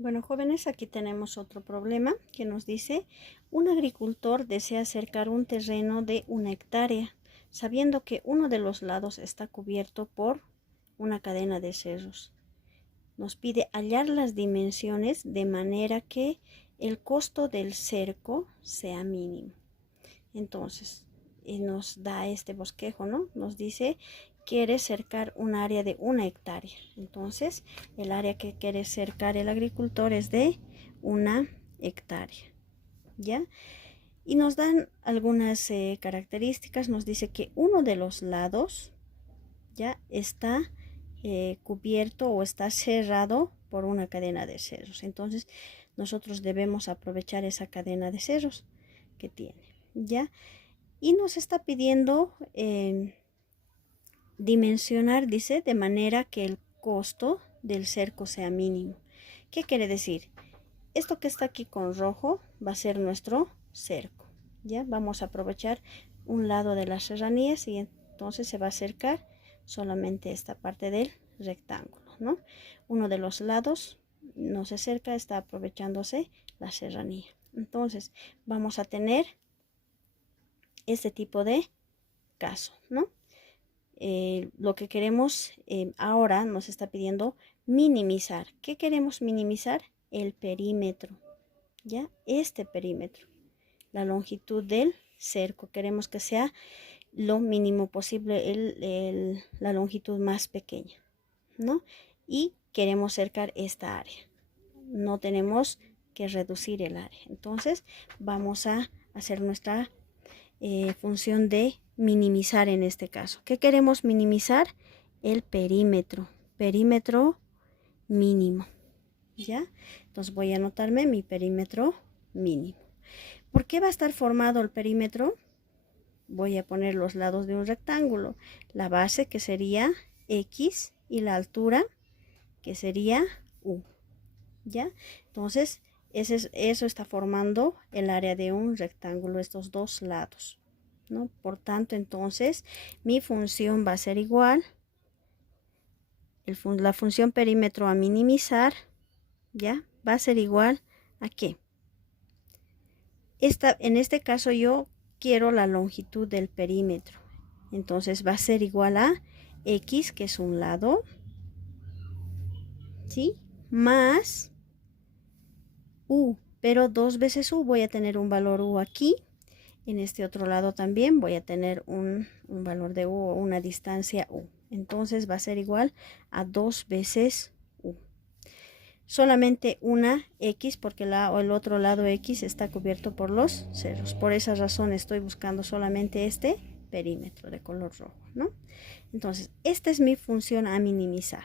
Bueno, jóvenes, aquí tenemos otro problema que nos dice: un agricultor desea cercar un terreno de 1 hectárea, sabiendo que uno de los lados está cubierto por una cadena de cerros. Nos pide hallar las dimensiones de manera que el costo del cerco sea mínimo. Entonces, nos da este bosquejo, ¿no? Nos dice: quiere cercar un área de 1 hectárea. Entonces, el área que quiere cercar el agricultor es de 1 hectárea, ¿ya? Y nos dan algunas características. Nos dice que uno de los lados ya está cubierto o está cerrado por una cadena de cerros. Entonces, nosotros debemos aprovechar esa cadena de cerros que tiene, ¿ya? Y nos está pidiendo dimensionar, dice, de manera que el costo del cerco sea mínimo. ¿Qué quiere decir? Esto que está aquí con rojo va a ser nuestro cerco, ¿ya? Vamos a aprovechar un lado de las serranías y entonces se va a cercar solamente esta parte del rectángulo, ¿no? Uno de los lados no se cerca, está aprovechándose la serranía. Entonces vamos a tener este tipo de caso, ¿no? Lo que queremos ahora nos está pidiendo minimizar. ¿Qué queremos minimizar? El perímetro, ¿ya? Este perímetro, la longitud del cerco. Queremos que sea lo mínimo posible, la longitud más pequeña, ¿no? Y queremos cercar esta área. No tenemos que reducir el área. Entonces vamos a hacer nuestra función de minimizar en este caso. ¿Qué queremos minimizar? El perímetro. Perímetro mínimo, ¿ya? Entonces voy a anotarme mi perímetro mínimo. ¿Por qué va a estar formado el perímetro? Voy a poner los lados de un rectángulo. La base, que sería X, y la altura, que sería U, ¿ya? Entonces, eso está formando el área de un rectángulo, estos dos lados, ¿no? Por tanto, entonces, mi función va a ser igual, la función perímetro a minimizar, ¿ya? Va a ser igual a ¿qué? En este caso yo quiero la longitud del perímetro. Entonces va a ser igual a X, que es un lado, ¿sí? Más U, pero 2 veces U. Voy a tener un valor U aquí. En este otro lado también voy a tener un valor de U, o una distancia U. Entonces va a ser igual a 2 veces U. Solamente una X, porque el otro lado X está cubierto por los cerros. Por esa razón estoy buscando solamente este perímetro de color rojo, ¿no? Entonces, esta es mi función a minimizar.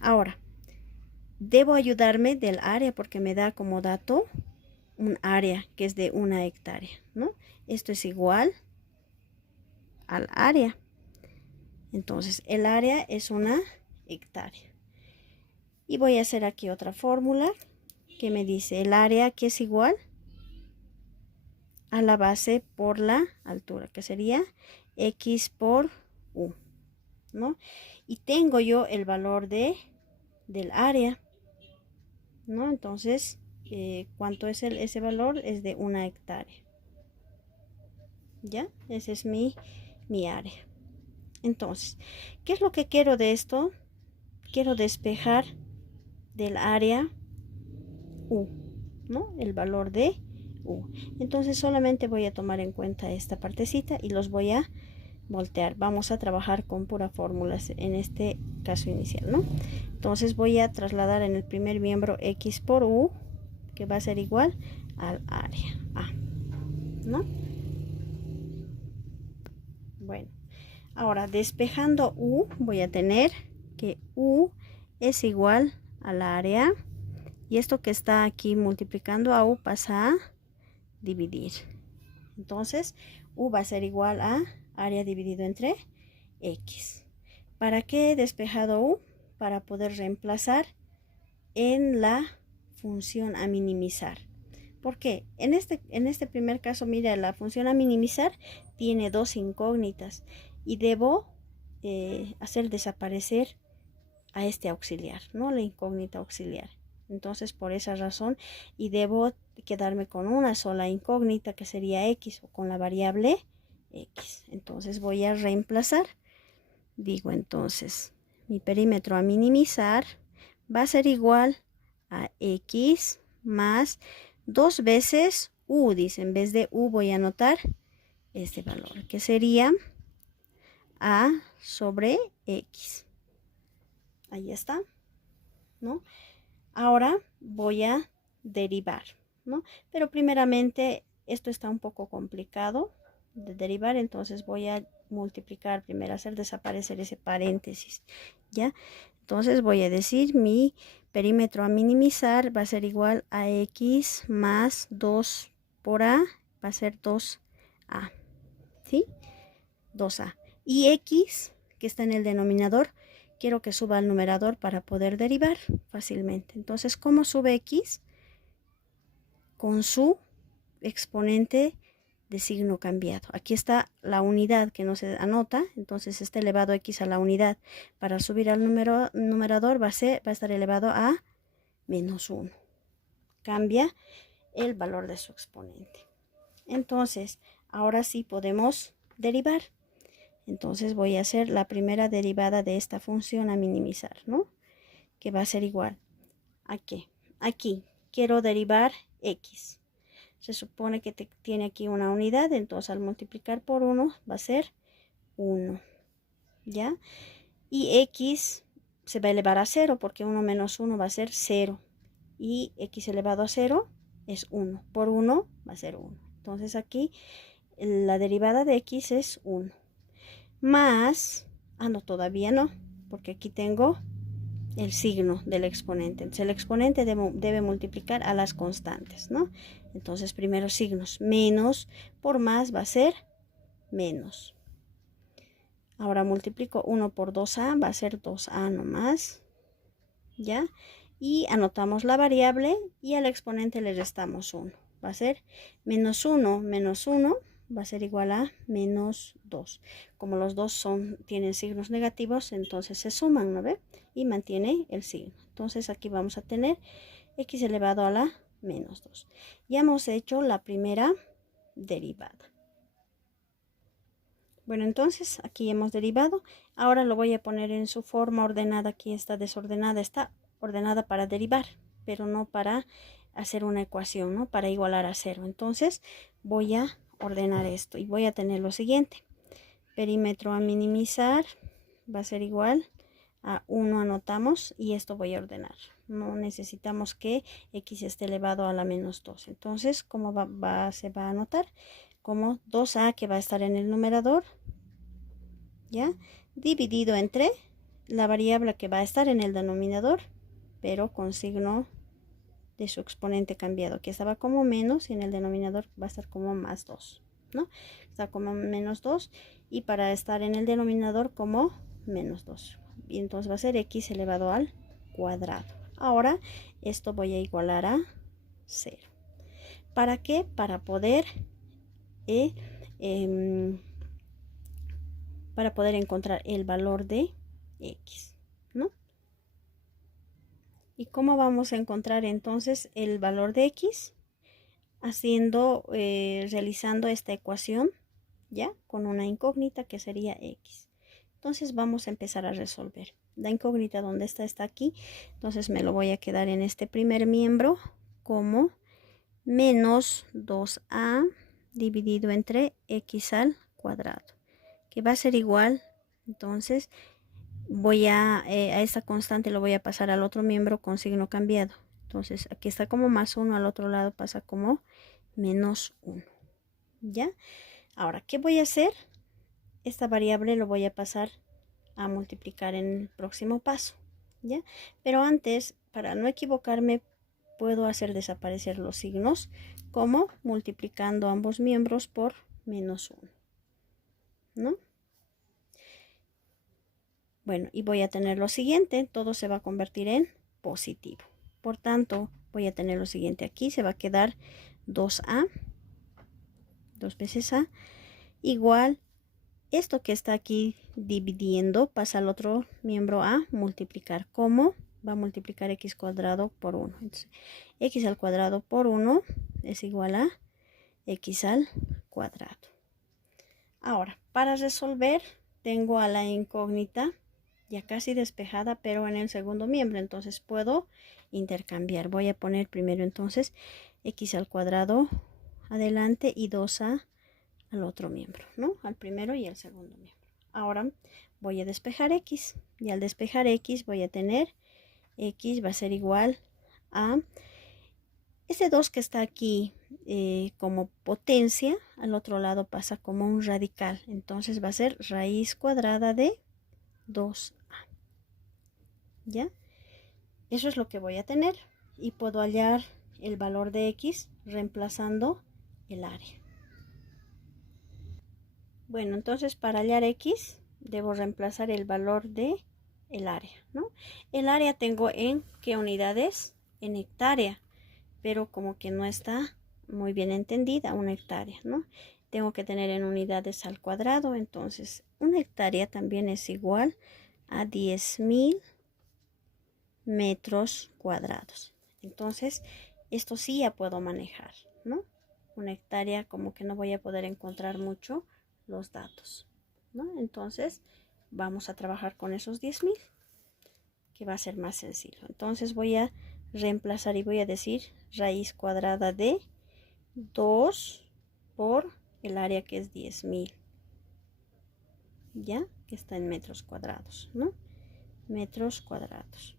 Ahora, debo ayudarme del área, porque me da como dato un área que es de 1 hectárea, ¿no? Esto es igual al área. Entonces, el área es 1 hectárea. Y voy a hacer aquí otra fórmula que me dice el área, que es igual a la base por la altura, que sería X por U, ¿no? Y tengo yo el valor del área, ¿no? Entonces, ¿cuánto es ese valor? Es de 1 hectárea, ¿ya? Ese es mi área. Entonces, ¿qué es lo que quiero de esto? Quiero despejar del área U, ¿no? El valor de U. Entonces solamente voy a tomar en cuenta esta partecita y los voy a voltear. Vamos a trabajar con pura fórmulas en este caso inicial, ¿no? Entonces voy a trasladar en el primer miembro X por U, que va a ser igual al área A, ¿no? Bueno, ahora despejando U, voy a tener que U es igual al área, y esto que está aquí multiplicando a U pasa a dividir. Entonces, U va a ser igual a área dividido entre X. ¿Para qué he despejado U? Para poder reemplazar en la función a minimizar. ¿Por qué? En este primer caso, mira, la función a minimizar tiene dos incógnitas y debo hacer desaparecer a este auxiliar, ¿no? La incógnita auxiliar. Entonces, por esa razón, y debo quedarme con una sola incógnita que sería x o con la variable x. Entonces voy a reemplazar. Digo entonces, mi perímetro a minimizar va a ser igual a x más 2 veces u. Dice, en vez de u voy a anotar este valor, que sería a sobre x. Ahí está, ¿no? Ahora voy a derivar, ¿no? Pero primeramente esto está un poco complicado de derivar, entonces voy a multiplicar primero, hacer desaparecer ese paréntesis, ¿ya? Entonces voy a decir mi perímetro a minimizar va a ser igual a x más 2 por a, va a ser 2a, ¿sí? 2a. Y x, que está en el denominador, quiero que suba al numerador para poder derivar fácilmente. Entonces, ¿cómo sube x? Con su exponente de signo cambiado. Aquí está la unidad que no se anota, entonces está elevado x a la unidad. Para subir al numerador va a estar elevado a menos 1. Cambia el valor de su exponente. Entonces, ahora sí podemos derivar. Entonces voy a hacer la primera derivada de esta función a minimizar, ¿no? Que va a ser igual a ¿qué? Aquí quiero derivar x. Se supone que tiene aquí una unidad, entonces al multiplicar por 1 va a ser 1, ¿ya? Y x se va a elevar a 0 porque 1 menos 1 va a ser 0. Y x elevado a 0 es 1. Por 1 va a ser 1. Entonces aquí la derivada de x es 1. Más, no, todavía no, porque aquí tengo el signo del exponente. Entonces el exponente debe multiplicar a las constantes, ¿no? Entonces primero signos, menos por más va a ser menos. Ahora multiplico 1 por 2a, va a ser 2a nomás, ¿ya? Y anotamos la variable y al exponente le restamos 1. Va a ser menos 1 menos 1 va a ser igual a menos 2. Como los dos tienen signos negativos, entonces se suman, ¿no ve? Y mantiene el signo. Entonces aquí vamos a tener x elevado a la menos 2. Ya hemos hecho la primera derivada. Bueno, entonces aquí hemos derivado. Ahora lo voy a poner en su forma ordenada. Aquí está desordenada. Está ordenada para derivar, pero no para hacer una ecuación, ¿no? Para igualar a 0. Entonces voy a ordenar esto y voy a tener lo siguiente. Perímetro a minimizar va a ser igual a 1, anotamos, y esto voy a ordenar. No necesitamos que x esté elevado a la menos 2. Entonces, ¿cómo se va a anotar? Como 2a que va a estar en el numerador, ¿ya? Dividido entre la variable que va a estar en el denominador, pero con signo de su exponente cambiado, que estaba como menos y en el denominador va a estar como más 2, ¿no? Está como menos 2 y para estar en el denominador como menos 2. Y entonces va a ser x elevado al cuadrado. Ahora esto voy a igualar a 0. ¿Para qué? Para poder encontrar el valor de x, ¿no? ¿Y cómo vamos a encontrar entonces el valor de x? Realizando esta ecuación, ¿ya? Con una incógnita que sería x. Entonces vamos a empezar a resolver. La incógnita, ¿dónde está? Está aquí. Entonces me lo voy a quedar en este primer miembro como menos 2a dividido entre x al cuadrado, que va a ser igual. Entonces voy a esta constante lo voy a pasar al otro miembro con signo cambiado. Entonces aquí está como más 1, al otro lado pasa como menos 1, ¿ya? Ahora, ¿qué voy a hacer? Esta variable lo voy a pasar a multiplicar en el próximo paso, ¿ya? Pero antes, para no equivocarme, puedo hacer desaparecer los signos como multiplicando ambos miembros por menos 1, ¿no? Bueno, y voy a tener lo siguiente, todo se va a convertir en positivo. Por tanto, voy a tener lo siguiente aquí, se va a quedar 2a, 2 veces a, igual, esto que está aquí dividiendo pasa al otro miembro a multiplicar como va a multiplicar x cuadrado por 1. Entonces, x al cuadrado por 1 es igual a x al cuadrado. Ahora, para resolver, tengo a la incógnita ya casi despejada, pero en el segundo miembro. Entonces, puedo intercambiar. Voy a poner primero entonces x al cuadrado adelante y 2a al otro miembro, ¿no? Al primero y al segundo miembro. Ahora voy a despejar x. Y al despejar x voy a tener x va a ser igual a ese 2 que está aquí como potencia, al otro lado pasa como un radical. Entonces va a ser raíz cuadrada de 2a. ¿Ya? Eso es lo que voy a tener. Y puedo hallar el valor de x reemplazando el área. Bueno, entonces para hallar x debo reemplazar el valor de el área, ¿no? El área tengo en ¿qué unidades? En hectárea, pero como que no está muy bien entendida una hectárea, ¿no? Tengo que tener en unidades al cuadrado, entonces una hectárea también es igual a 10.000 metros cuadrados. Entonces, esto sí ya puedo manejar, ¿no? Una hectárea como que no voy a poder encontrar mucho los datos, ¿no? Entonces, vamos a trabajar con esos 10.000, que va a ser más sencillo. Entonces, voy a reemplazar y voy a decir raíz cuadrada de 2 por el área que es 10.000, ¿ya? Que está en metros cuadrados, ¿no? Metros cuadrados.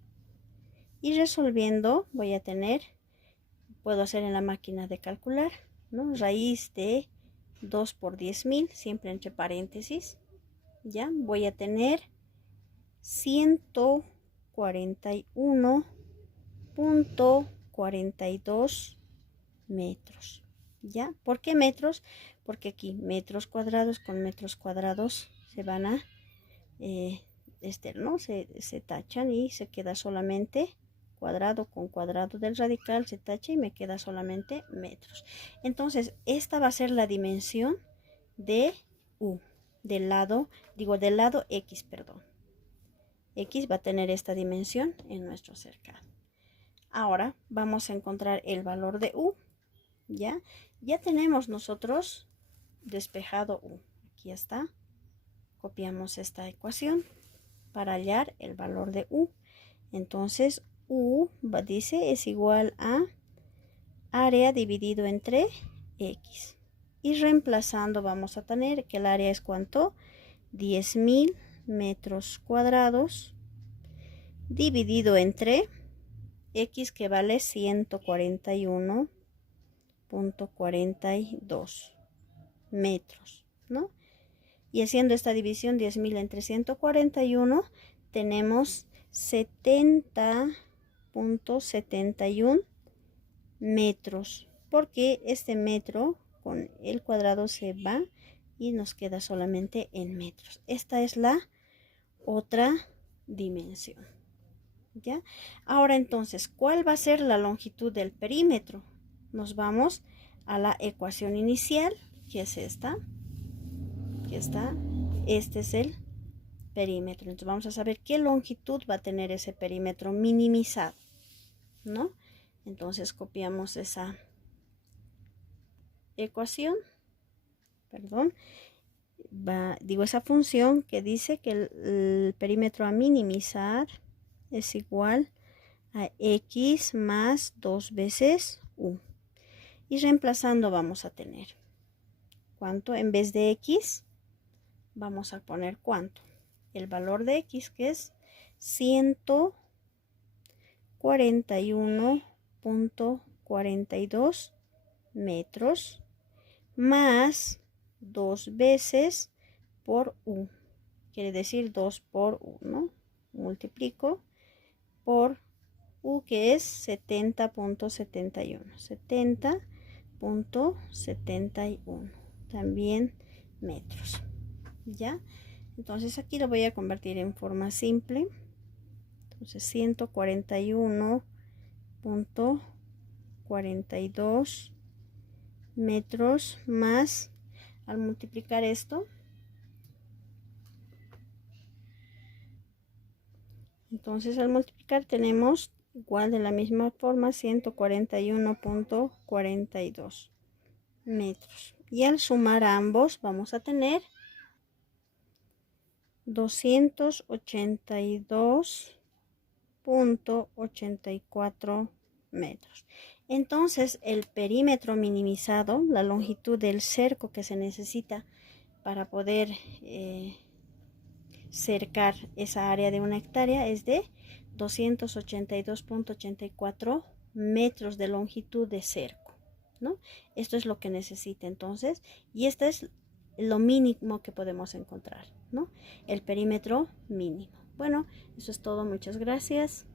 Y resolviendo voy a tener, puedo hacer en la máquina de calcular, ¿no? Raíz de 2 por 10.000, siempre entre paréntesis, ¿ya? Voy a tener 141.42 metros, ¿ya? ¿Por qué metros? Porque aquí metros cuadrados con metros cuadrados se van a, ¿no? Se tachan y se queda solamente cuadrado con cuadrado del radical, se tacha y me queda solamente metros. Entonces, esta va a ser la dimensión de U, del lado X, perdón. X va a tener esta dimensión en nuestro cercado. Ahora vamos a encontrar el valor de U, ¿ya? Ya tenemos nosotros despejado U. Aquí está. Copiamos esta ecuación para hallar el valor de U. Entonces, U dice es igual a área dividido entre X. Y reemplazando vamos a tener que el área es ¿cuánto? 10.000 metros cuadrados dividido entre X, que vale 141.42 metros, ¿no? Y haciendo esta división 10.000 entre 141 tenemos 70.71 metros, porque este metro con el cuadrado se va y nos queda solamente en metros. Esta es la otra dimensión, ¿ya? Ahora entonces, ¿cuál va a ser la longitud del perímetro? Nos vamos a la ecuación inicial, que es esta, que está, este es el perímetro. Entonces vamos a saber qué longitud va a tener ese perímetro minimizado, ¿no? Entonces copiamos esa ecuación, perdón, esa función que dice que el perímetro a minimizar es igual a X más 2 veces U. Y reemplazando vamos a tener ¿cuánto? En vez de X vamos a poner ¿cuánto? El valor de X, que es 141.42 metros más 2 veces por U. Quiere decir 2 por U, ¿no? Multiplico por U, que es 70.71. 70.71. También metros. ¿Ya? Entonces aquí lo voy a convertir en forma simple. Entonces 141.42 metros más, al multiplicar esto, Entonces al multiplicar tenemos igual de la misma forma 141.42 metros. Y al sumar a ambos vamos a tener 282.84 metros. Entonces el perímetro minimizado, la longitud del cerco que se necesita para poder cercar esa área de 1 hectárea es de 282.84 metros de longitud de cerco, ¿no? Esto es lo que necesita entonces, y este es lo mínimo que podemos encontrar, ¿no? El perímetro mínimo. Bueno, eso es todo. Muchas gracias.